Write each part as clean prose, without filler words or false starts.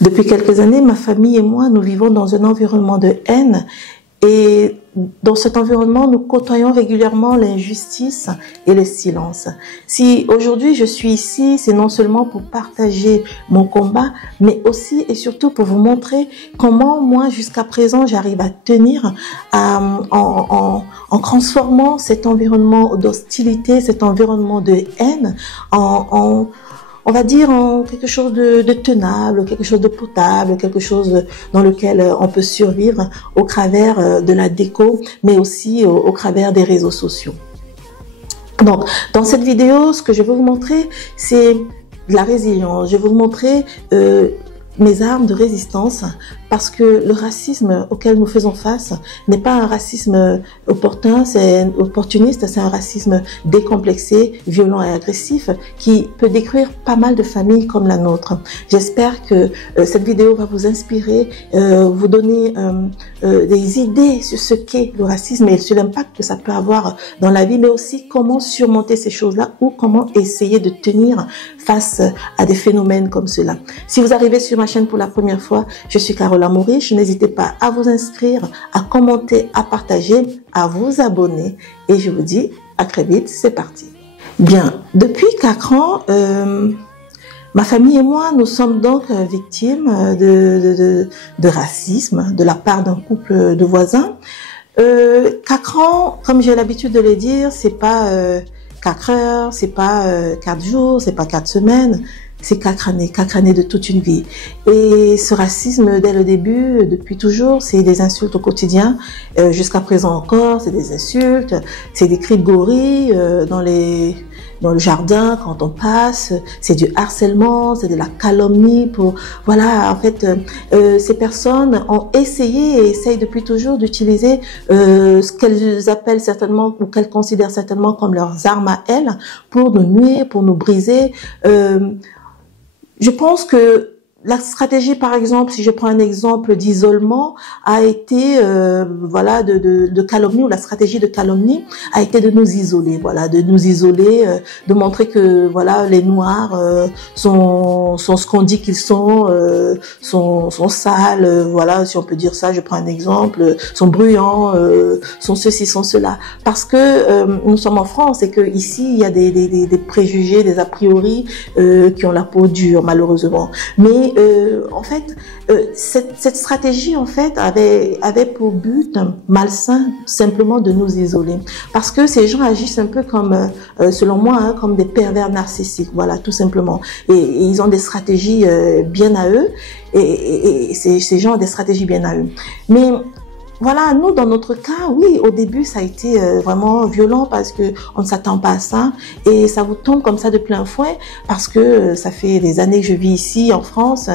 Depuis quelques années, ma famille et moi, nous vivons dans un environnement de haine et dans cet environnement, nous côtoyons régulièrement l'injustice et le silence. Si aujourd'hui je suis ici, c'est non seulement pour partager mon combat, mais aussi et surtout pour vous montrer comment moi, jusqu'à présent, j'arrive à tenir en transformant cet environnement d'hostilité, cet environnement de haine, on va dire en quelque chose de tenable, quelque chose de potable, quelque chose dans lequel on peut survivre au travers de la déco, mais aussi au travers des réseaux sociaux. Donc, dans cette vidéo, ce que je vais vous montrer, c'est de la résilience. Je vais vous montrer mes armes de résistance, parce que le racisme auquel nous faisons face n'est pas un racisme opportuniste, c'est un racisme décomplexé, violent et agressif qui peut détruire pas mal de familles comme la nôtre. J'espère que cette vidéo va vous inspirer, vous donner des idées sur ce qu'est le racisme et sur l'impact que ça peut avoir dans la vie, mais aussi comment surmonter ces choses-là ou comment essayer de tenir face à des phénomènes comme cela. Si vous arrivez sur ma chaîne pour la première fois, je suis Carola Maurice. N'hésitez pas à vous inscrire, à commenter, à partager, à vous abonner. Et je vous dis à très vite, c'est parti. Bien, depuis 4 ans, ma famille et moi, nous sommes donc victimes de racisme de la part d'un couple de voisins. 4 ans, comme j'ai l'habitude de le dire, c'est pas 4 heures, c'est pas 4 jours, c'est pas 4 semaines. C'est 4 années de toute une vie. Et ce racisme, dès le début, depuis toujours, c'est des insultes au quotidien. Jusqu'à présent encore, c'est des insultes, c'est des cris de gorille dans le jardin quand on passe. C'est du harcèlement, c'est de la calomnie. Voilà, en fait, ces personnes ont essayé et essayent depuis toujours d'utiliser ce qu'elles appellent certainement ou qu'elles considèrent certainement comme leurs armes à elles pour nous nuire, pour nous briser. Je pense que la stratégie, par exemple, si je prends un exemple d'isolement, a été, voilà, de calomnie, ou la stratégie de calomnie a été de nous isoler, voilà, de nous isoler, de montrer que, voilà, les Noirs sont ce qu'on dit qu'ils sont sales, voilà, si on peut dire ça, je prends un exemple, sont bruyants, sont ceci, sont cela, parce que nous sommes en France et que ici il y a des préjugés, des a priori qui ont la peau dure, malheureusement, mais en fait, cette stratégie en fait avait pour but malsain simplement de nous isoler, parce que ces gens agissent un peu comme, selon moi, hein, comme des pervers narcissiques, voilà, tout simplement. Et ils ont des stratégies bien à eux, et ces gens ont des stratégies bien à eux. Mais voilà, nous, dans notre cas, oui, au début, ça a été vraiment violent parce que on ne s'attend pas à ça et ça vous tombe comme ça de plein fouet parce que ça fait des années que je vis ici en France,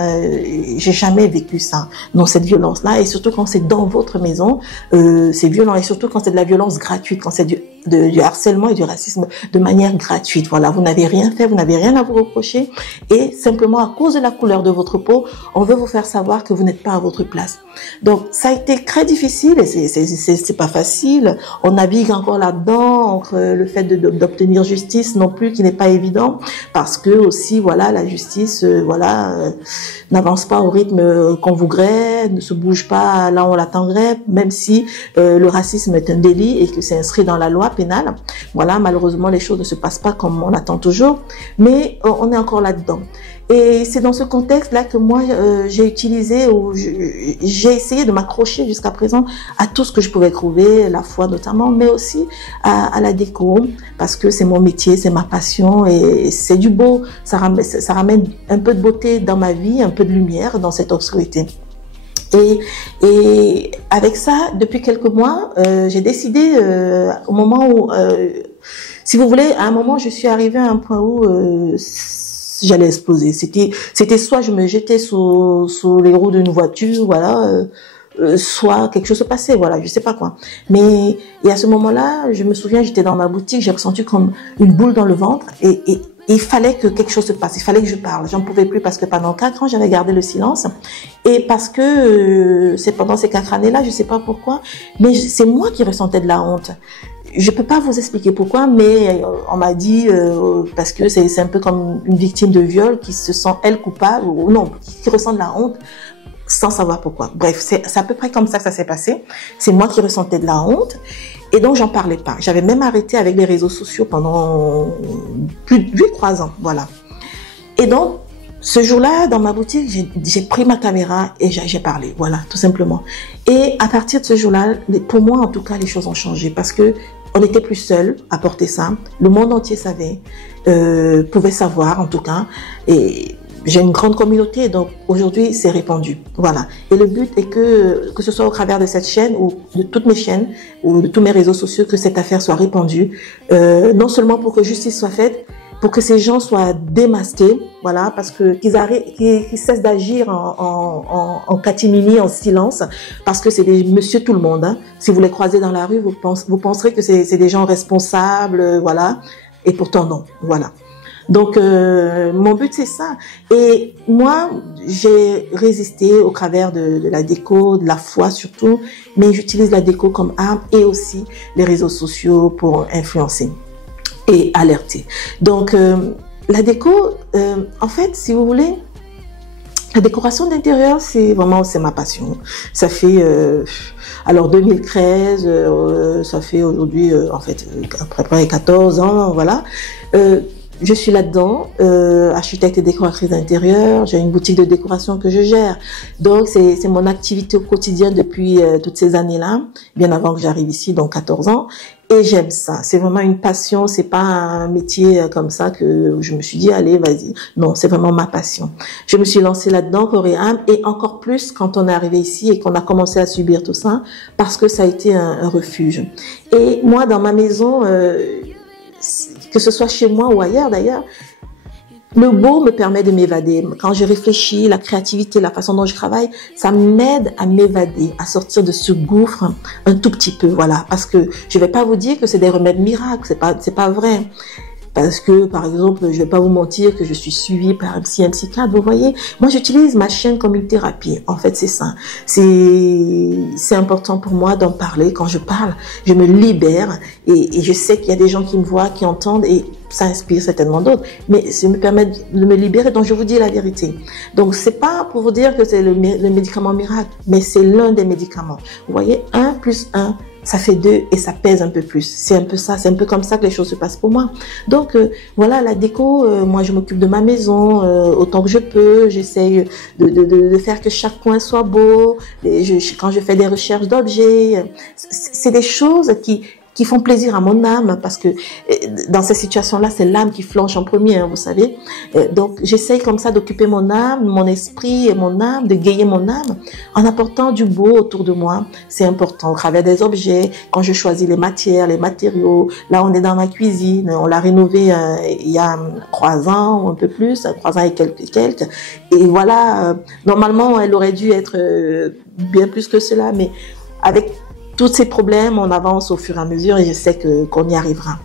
j'ai jamais vécu ça, non, cette violence-là, et surtout quand c'est dans votre maison, c'est violent, et surtout quand c'est de la violence gratuite, quand c'est du harcèlement et du racisme de manière gratuite. Voilà, vous n'avez rien fait, vous n'avez rien à vous reprocher, et simplement à cause de la couleur de votre peau, on veut vous faire savoir que vous n'êtes pas à votre place. Donc, ça a été très difficile et c'est pas facile. On navigue encore là-dedans entre le fait d'obtenir justice non plus, qui n'est pas évident, parce que aussi, voilà, la justice, voilà, n'avance pas au rythme qu'on voudrait, ne se bouge pas là où on l'attendrait, même si le racisme est un délit et que c'est inscrit dans la loi pénale. Voilà, malheureusement, les choses ne se passent pas comme on attend toujours, mais on est encore là-dedans. Et c'est dans ce contexte-là que moi, j'ai utilisé, ou j'ai essayé de m'accrocher jusqu'à présent à tout ce que je pouvais trouver, la foi notamment, mais aussi à la déco, parce que c'est mon métier, c'est ma passion, et c'est du beau. Ça ramène un peu de beauté dans ma vie, un peu de lumière dans cette obscurité. Et avec ça, depuis quelques mois, j'ai décidé, au moment où, si vous voulez, à un moment, je suis arrivée à un point où j'allais exploser. C'était soit je me jetais sous les roues d'une voiture, voilà, soit quelque chose se passait, voilà, je sais pas quoi. Mais et à ce moment-là, je me souviens, j'étais dans ma boutique, j'ai ressenti comme une boule dans le ventre, et il fallait que quelque chose se passe, il fallait que je parle. J'en pouvais plus parce que pendant 4 ans, j'avais gardé le silence, et parce que c'est pendant ces 4 années-là, je sais pas pourquoi, mais c'est moi qui ressentais de la honte. je peux pas vous expliquer pourquoi, mais on m'a dit parce que c'est un peu comme une victime de viol qui se sent elle coupable ou non, qui ressent de la honte sans savoir pourquoi. Bref, c'est à peu près comme ça que ça s'est passé. C'est moi qui ressentais de la honte et donc j'en parlais pas. J'avais même arrêté avec les réseaux sociaux pendant plus de 3 ans, voilà. Et donc ce jour-là, dans ma boutique, j'ai pris ma caméra et j'ai parlé, voilà, tout simplement. Et à partir de ce jour-là, pour moi, en tout cas, les choses ont changé parce que on n'était plus seuls à porter ça. Le monde entier savait, pouvait savoir, en tout cas. Et j'ai une grande communauté, donc aujourd'hui, c'est répandu, voilà. Et le but est que ce soit au travers de cette chaîne ou de toutes mes chaînes ou de tous mes réseaux sociaux, que cette affaire soit répandue, non seulement pour que justice soit faite, pour que ces gens soient démasqués, voilà, parce que qu'ils cessent d'agir en catimini, en silence, parce que c'est des monsieur tout le monde, hein. Si vous les croisez dans la rue, vous penserez que c'est des gens responsables, voilà, et pourtant non, voilà. Donc mon but c'est ça. Et moi j'ai résisté au travers de la déco, de la foi surtout, mais j'utilise la déco comme arme et aussi les réseaux sociaux pour influencer et alerter. Donc la déco, en fait, si vous voulez, la décoration d'intérieur, c'est ma passion. Ça fait alors 2013, ça fait aujourd'hui en fait à peu près 14 ans, voilà. Je suis là-dedans, architecte et décoratrice d'intérieur. J'ai une boutique de décoration que je gère. Donc, c'est mon activité au quotidien depuis toutes ces années-là, bien avant que j'arrive ici, donc 14 ans. Et j'aime ça. C'est vraiment une passion. C'est pas un métier comme ça que je me suis dit, allez, vas-y. Non, c'est vraiment ma passion. Je me suis lancée là-dedans, corps et âme, et encore plus quand on est arrivé ici et qu'on a commencé à subir tout ça, parce que ça a été un refuge. Et moi, dans ma maison, que ce soit chez moi ou ailleurs d'ailleurs, le beau me permet de m'évader. Quand je réfléchis, la créativité, la façon dont je travaille, ça m'aide à m'évader, à sortir de ce gouffre un tout petit peu, voilà. Parce que je vais pas vous dire que c'est des remèdes miracles, c'est pas vrai. Parce que, par exemple, je vais pas vous mentir que je suis suivie par un psychiatre, vous voyez. Moi, j'utilise ma chaîne comme une thérapie. En fait, c'est ça. C'est important pour moi d'en parler. Quand je parle, je me libère et je sais qu'il y a des gens qui me voient, qui entendent et ça inspire certainement d'autres. Mais ça me permet de me libérer, donc je vous dis la vérité. Donc, c'est pas pour vous dire que c'est le médicament miracle, mais c'est l'un des médicaments. Vous voyez, 1 + 1, ça fait 2 et ça pèse un peu plus. C'est un peu ça, c'est un peu comme ça que les choses se passent pour moi. Donc voilà, la déco, moi je m'occupe de ma maison autant que je peux. J'essaye de faire que chaque coin soit beau. Quand je fais des recherches d'objets, c'est des choses qui font plaisir à mon âme, parce que dans ces situations-là, c'est l'âme qui flanche en premier, hein, vous savez. Donc, j'essaye comme ça d'occuper mon âme, mon esprit et mon âme, de gayer mon âme, en apportant du beau autour de moi. C'est important, au travers des objets, quand je choisis les matières, les matériaux. Là, on est dans ma cuisine, on l'a rénovée il y a 3 ans, ou un peu plus, 3 ans et quelques. Et voilà, normalement, elle aurait dû être bien plus que cela, mais avec tous ces problèmes, on avance au fur et à mesure et je sais qu'on y arrivera.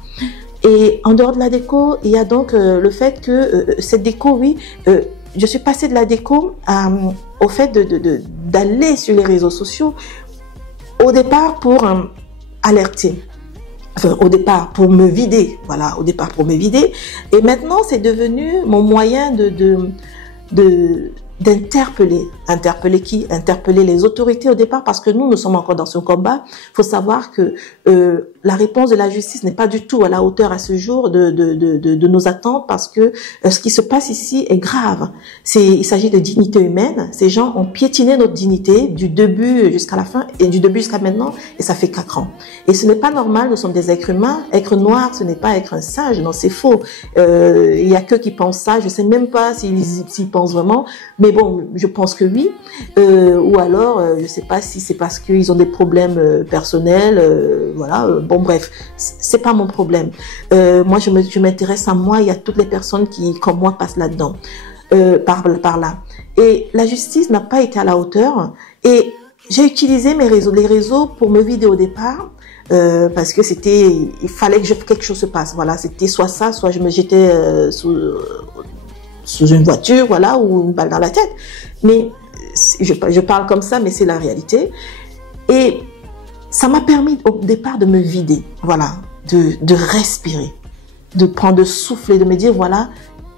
Et en dehors de la déco, il y a donc le fait que cette déco, oui, je suis passée de la déco au fait d'aller sur les réseaux sociaux, au départ pour alerter. Enfin, au départ pour me vider, voilà, au départ pour me vider. Et maintenant, c'est devenu mon moyen d'interpeller. Interpeller qui? Interpeller les autorités au départ, parce que nous sommes encore dans ce combat. Il faut savoir que la réponse de la justice n'est pas du tout à la hauteur à ce jour de nos attentes, parce que ce qui se passe ici est grave. Il s'agit de dignité humaine. Ces gens ont piétiné notre dignité du début jusqu'à la fin, et du début jusqu'à maintenant, et ça fait 4 ans. Et ce n'est pas normal, nous sommes des êtres humains. Être noir, ce n'est pas être un singe, non, c'est faux. Il y a que qui pensent ça, je sais même pas s'ils pensent vraiment, mais bon, je pense que oui. Ou alors, je sais pas si c'est parce qu'ils ont des problèmes personnels, voilà. Bon, bref, c'est pas mon problème. Moi, je m'intéresse à moi. Il y a toutes les personnes qui, comme moi, passent là-dedans, par là. Et la justice n'a pas été à la hauteur. Et j'ai utilisé les réseaux pour me vider au départ. Parce que il fallait que quelque chose se passe. Voilà, c'était soit ça, soit je me jetais sous une voiture, voilà, ou une balle dans la tête. Mais je parle comme ça, mais c'est la réalité. Et ça m'a permis au départ de me vider, voilà, de respirer, de prendre, de souffler, de me dire, voilà,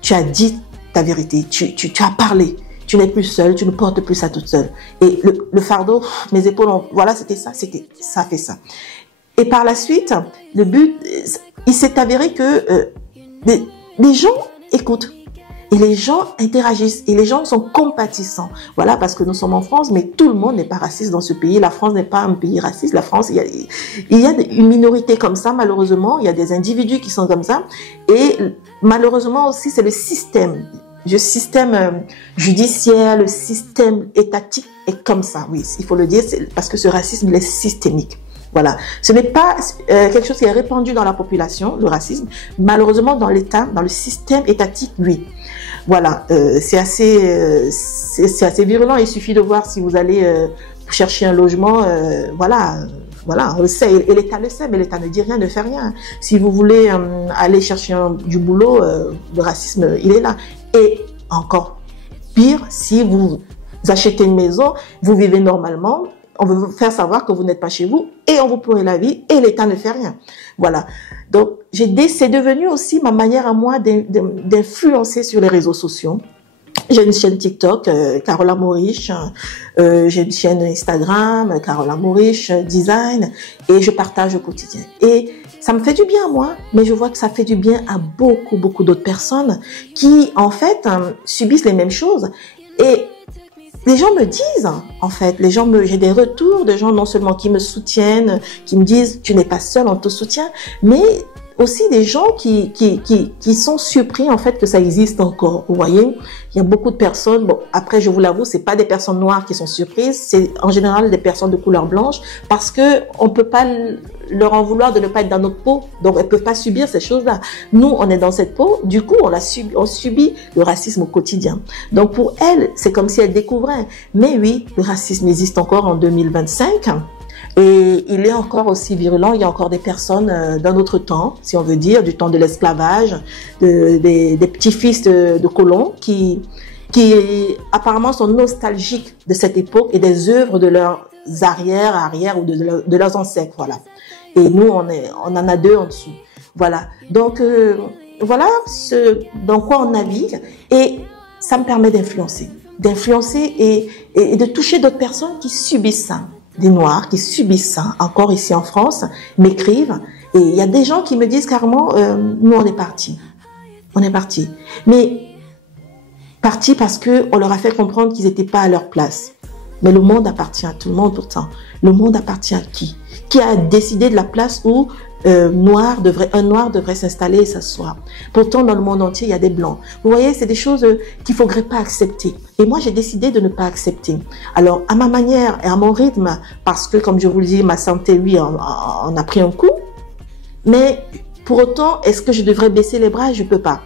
tu as dit ta vérité, tu as parlé, tu n'es plus seule, tu ne portes plus ça toute seule. Et le fardeau, mes épaules, voilà, c'était ça fait ça. Et par la suite, le but, il s'est avéré que les gens écoutent. Et les gens interagissent et les gens sont compatissants. Voilà, parce que nous sommes en France, mais tout le monde n'est pas raciste dans ce pays. La France n'est pas un pays raciste. La France, il y a une minorité comme ça, malheureusement. Il y a des individus qui sont comme ça. Et malheureusement aussi, c'est le système. Le système judiciaire, le système étatique est comme ça. Oui, il faut le dire, parce que ce racisme, il est systémique. Voilà. Ce n'est pas quelque chose qui est répandu dans la population, le racisme. Malheureusement, dans l'État, dans le système étatique, oui. Voilà. C'est assez virulent. Il suffit de voir si vous allez chercher un logement. Voilà. Voilà, on le sait. Et l'État le sait, mais l'État ne dit rien, ne fait rien. Si vous voulez aller chercher du boulot, le racisme, il est là. Et encore pire, si vous achetez une maison, vous vivez normalement, on veut vous faire savoir que vous n'êtes pas chez vous et on vous pourrit la vie et l'État ne fait rien. Voilà. Donc, c'est devenu aussi ma manière à moi d'influencer sur les réseaux sociaux. J'ai une chaîne TikTok, Carola Maurice, j'ai une chaîne Instagram, Carola Maurice Design, et je partage au quotidien. Et ça me fait du bien à moi, mais je vois que ça fait du bien à beaucoup d'autres personnes qui, en fait, subissent les mêmes choses. Et les gens me disent, en fait, j'ai des retours de gens non seulement qui me soutiennent, qui me disent, tu n'es pas seul, on te soutient, mais aussi des gens qui sont surpris, en fait, que ça existe encore. Vous voyez, il y a beaucoup de personnes, bon, après, je vous l'avoue, c'est pas des personnes noires qui sont surprises, c'est en général des personnes de couleur blanche, parce que on peut pas leur en vouloir de ne pas être dans notre peau, donc elles peuvent pas subir ces choses-là. Nous, on est dans cette peau, du coup, on subit le racisme au quotidien. Donc pour elles, c'est comme si elles découvraient. Mais oui, le racisme existe encore en 2025. Et il est encore aussi virulent. Il y a encore des personnes d'un autre temps, si on veut dire, du temps de l'esclavage, des petits-fils de colons qui apparemment sont nostalgiques de cette époque et des œuvres de leurs arrière ou de leurs ancêtres. Voilà. Et nous, on en a deux en dessous. Voilà. Donc, voilà dans quoi on navigue. Et ça me permet d'influencer et de toucher d'autres personnes qui subissent ça. Des Noirs qui subissent ça, encore ici en France, m'écrivent. Et il y a des gens qui me disent carrément, nous on est partis. On est partis. Mais partis parce qu'on leur a fait comprendre qu'ils n'étaient pas à leur place. Mais le monde appartient à tout le monde pourtant. Le monde appartient à qui? Qui a décidé de la place où un noir devrait s'installer et s'asseoir. Pourtant, dans le monde entier, il y a des blancs. Vous voyez, c'est des choses qu'il ne faudrait pas accepter. Et moi, j'ai décidé de ne pas accepter. Alors, à ma manière et à mon rythme, parce que, comme je vous le dis, ma santé, oui, on a pris un coup. Mais pour autant, est-ce que je devrais baisser les bras? Je ne peux pas.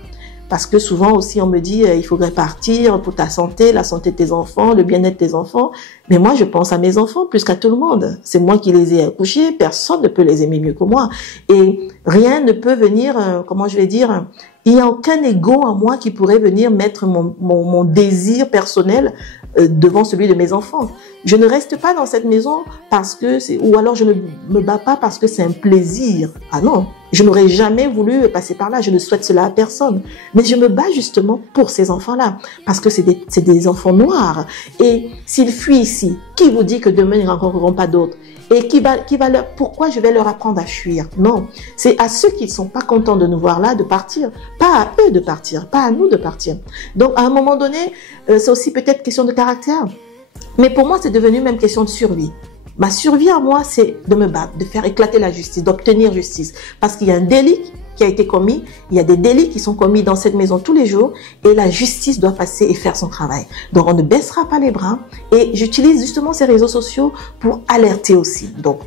Parce que souvent aussi, on me dit, il faudrait partir pour ta santé, la santé de tes enfants, le bien-être de tes enfants. Mais moi, je pense à mes enfants plus qu'à tout le monde. C'est moi qui les ai accouchés. Personne ne peut les aimer mieux que moi. Et rien ne peut venir, comment je vais dire, il n'y a aucun ego en moi qui pourrait venir mettre mon désir personnel devant celui de mes enfants. Je ne reste pas dans cette maison parce que ou alors je ne me bats pas parce que c'est un plaisir. Ah non, je n'aurais jamais voulu passer par là. Je ne souhaite cela à personne. Mais je me bats justement pour ces enfants-là parce que c'est des enfants noirs. Et s'ils fuient ici, qui vous dit que demain ils ne rencontreront pas d'autres? Et pourquoi je vais leur apprendre à fuir? Non, c'est à ceux qui ne sont pas contents de nous voir là de partir, pas à eux de partir, pas à nous de partir. Donc à un moment donné, c'est aussi peut-être question de caractère. Mais pour moi, c'est devenu même question de survie. Ma survie à moi, c'est de me battre, de faire éclater la justice, d'obtenir justice. Parce qu'il y a un délit qui a été commis, il y a des délits qui sont commis dans cette maison tous les jours et la justice doit passer et faire son travail. Donc on ne baissera pas les bras et j'utilise justement ces réseaux sociaux pour alerter aussi. Donc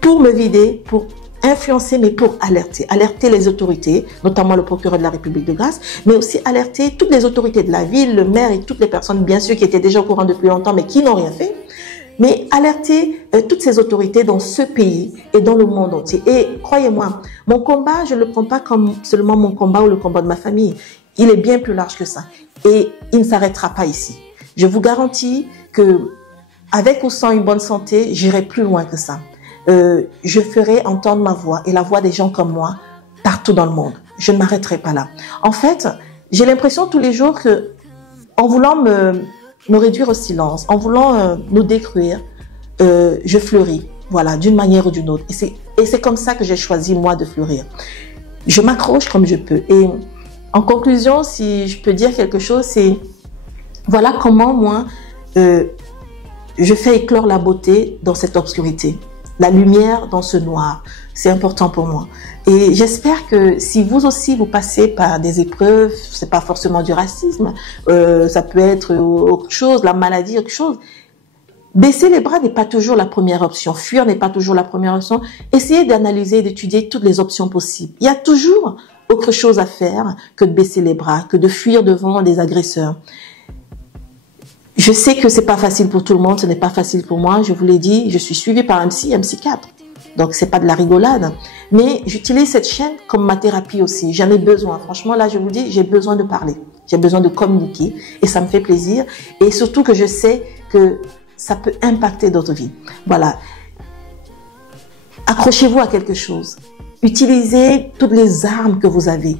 pour me vider, pour influencer, mais pour alerter les autorités, notamment le procureur de la République de Grâce, mais aussi alerter toutes les autorités de la ville, le maire et toutes les personnes, bien sûr, qui étaient déjà au courant depuis longtemps, mais qui n'ont rien fait. Mais alerter toutes ces autorités dans ce pays et dans le monde entier. Et croyez-moi, mon combat, je ne le prends pas comme seulement mon combat ou le combat de ma famille. Il est bien plus large que ça. Et il ne s'arrêtera pas ici. Je vous garantis que, avec ou sans une bonne santé, j'irai plus loin que ça. je ferai entendre ma voix et la voix des gens comme moi partout dans le monde. Je ne m'arrêterai pas là. En fait, j'ai l'impression tous les jours que, en voulant me réduire au silence, en voulant nous détruire, je fleuris, voilà, d'une manière ou d'une autre. Et c'est comme ça que j'ai choisi, moi, de fleurir. Je m'accroche comme je peux. Et en conclusion, si je peux dire quelque chose, c'est, voilà comment, moi, je fais éclore la beauté dans cette obscurité, la lumière dans ce noir. C'est important pour moi. Et j'espère que si vous aussi, vous passez par des épreuves, c'est pas forcément du racisme, ça peut être autre chose, la maladie, autre chose. Baisser les bras n'est pas toujours la première option. Fuir n'est pas toujours la première option. Essayez d'analyser et d'étudier toutes les options possibles. Il y a toujours autre chose à faire que de baisser les bras, que de fuir devant des agresseurs. Je sais que c'est pas facile pour tout le monde, ce n'est pas facile pour moi. Je vous l'ai dit, je suis suivie par un psychiatre. Donc, c'est pas de la rigolade. Mais j'utilise cette chaîne comme ma thérapie aussi. J'en ai besoin. Franchement, là, je vous dis, j'ai besoin de parler. J'ai besoin de communiquer. Et ça me fait plaisir. Et surtout que je sais que ça peut impacter d'autres vies. Voilà. Accrochez-vous à quelque chose. Utilisez toutes les armes que vous avez.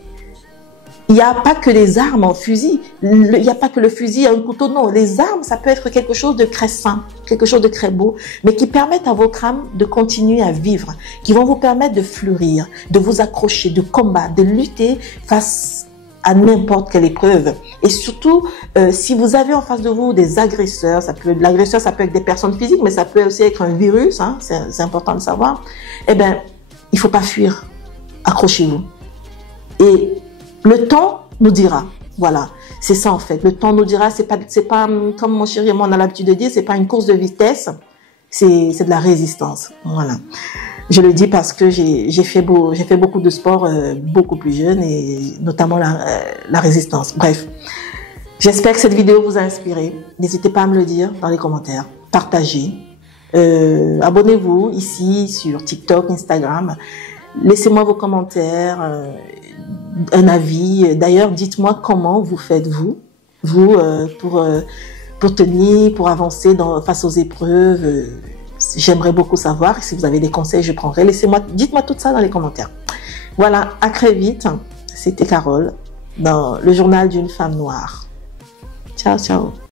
Il n'y a pas que les armes en fusil. Il n'y a pas que le fusil à un couteau. Non, les armes, ça peut être quelque chose de très sain, quelque chose de très beau, mais qui permettent à votre âme de continuer à vivre, qui vont vous permettre de fleurir, de vous accrocher, de combattre, de lutter face à n'importe quelle épreuve. Et surtout, si vous avez en face de vous des agresseurs, l'agresseur, ça peut être des personnes physiques, mais ça peut aussi être un virus, hein, c'est important de savoir. Eh ben, il faut pas fuir. Accrochez-vous. Et le temps nous dira. Voilà. C'est ça, en fait. Le temps nous dira, c'est pas, comme mon chéri et moi, on a l'habitude de dire, c'est pas une course de vitesse, c'est de la résistance. Voilà. Je le dis parce que j'ai fait beaucoup de sport beaucoup plus jeune et notamment la résistance. Bref. J'espère que cette vidéo vous a inspiré. N'hésitez pas à me le dire dans les commentaires. Partagez. Abonnez-vous ici sur TikTok, Instagram. Laissez-moi vos commentaires, un avis. D'ailleurs, dites-moi comment vous faites vous pour tenir, pour avancer face aux épreuves. J'aimerais beaucoup savoir. Si vous avez des conseils, je prendrai. Dites-moi tout ça dans les commentaires. Voilà, à très vite. C'était Carole dans le journal d'une femme noire. Ciao, ciao.